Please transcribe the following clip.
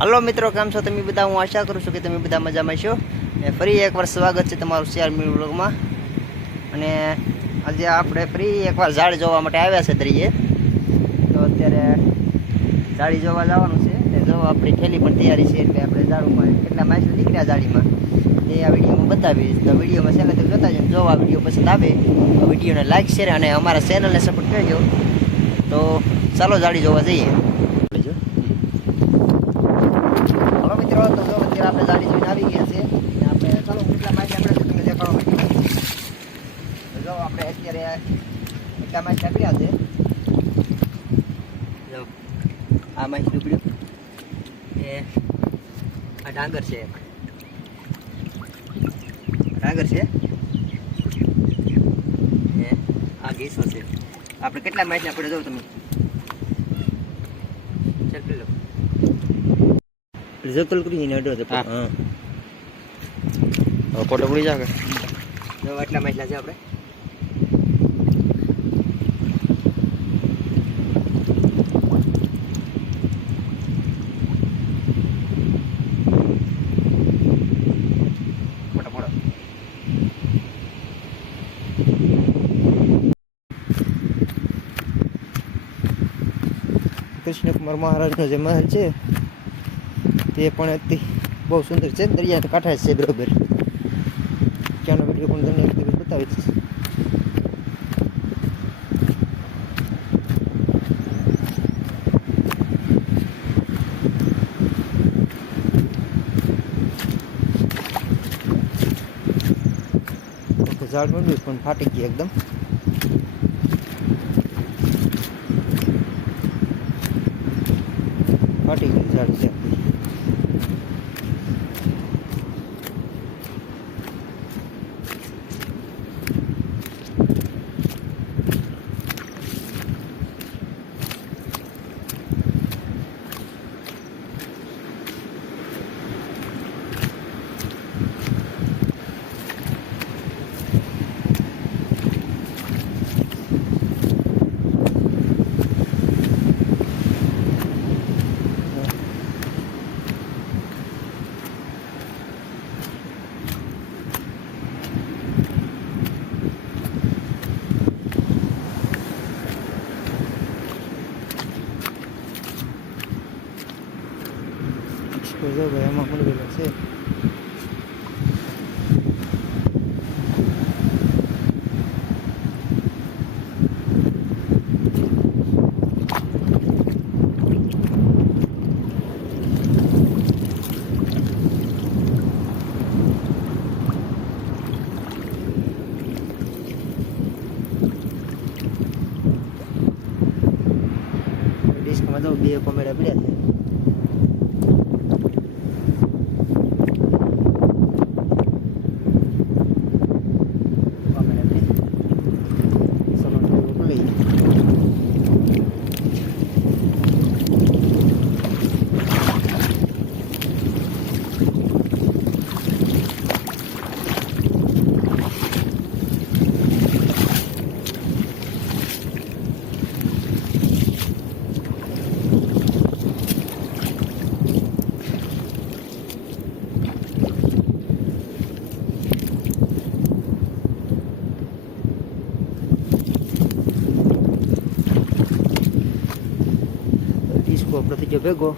હલો મિત્રો, કેમ છો તમે બધા? હું આશા કરું છું કે તમે બધા મજામાં છો. ને ફરી એકવાર સ્વાગત છે તમારું શેર મીલ વ્લોગમાં. અને આજે આપણે ફરી એકવાર ઝાડ જોવા માટે આવ્યા છે દરિયે. તો અત્યારે ઝાડી જોવા જવાનું છે. ને જો આપણી થેલી પણ તૈયારી છે, એટલે આપણે ઝાડુમાં કેટલા માછલી નીકળ્યા ઝાડીમાં તે આ વિડીયોમાં બતાવીશ. તો વિડીયોમાં ચેનલ તમે જોતા જજો. જો આ વિડીયો પસંદ આવે તો વિડીયોને લાઈક શેર અને અમારા ચેનલને સપોર્ટ કરજો. તો ચાલો ઝાડી જોવા જઈએ. તો જો અત્યારે આપણે ગાડી જોઈને આવી ગયા છે. આપણે ચાલો કેટલા માછલી આપણે તમને દેખાડવા માટે. તો જો આપણે અત્યારે કેટલા માછલી પકડ્યા છે. જો આ માછલી પકડ્યું એ આ ડાંગર છે, ડાંગર છે એ આ ઘીસો છે. આપણે કેટલા માછલી આપણે જો તમે ચાલ લો રિઝલ્ટ કરી ને અડો તો હા ફોટો પડી જાકે. જો આટલા માછલા છે આપણે. ફોટો ફોટો કૃષ્ણકુમાર મહારાજનો જે મહેલ છે તે પણ અતિ બહુ સુંદર છે. દરિયા કાંઠે છે બરોબર. ત્યાંનો વિડીયો પણ તમને એક દિવસ બતાવીશ. ઝાડ મળ્યું પણ ફાટી ગયું એકદમ. ફાટી ગયું ઝાડ છે. જો ભાઈ એમાં મળેલો છે. ડિસ્કમાં તો બે કોમેડા પડ્યા છે. ડિસ્કો પ્રતિજ્ઞા ભેગો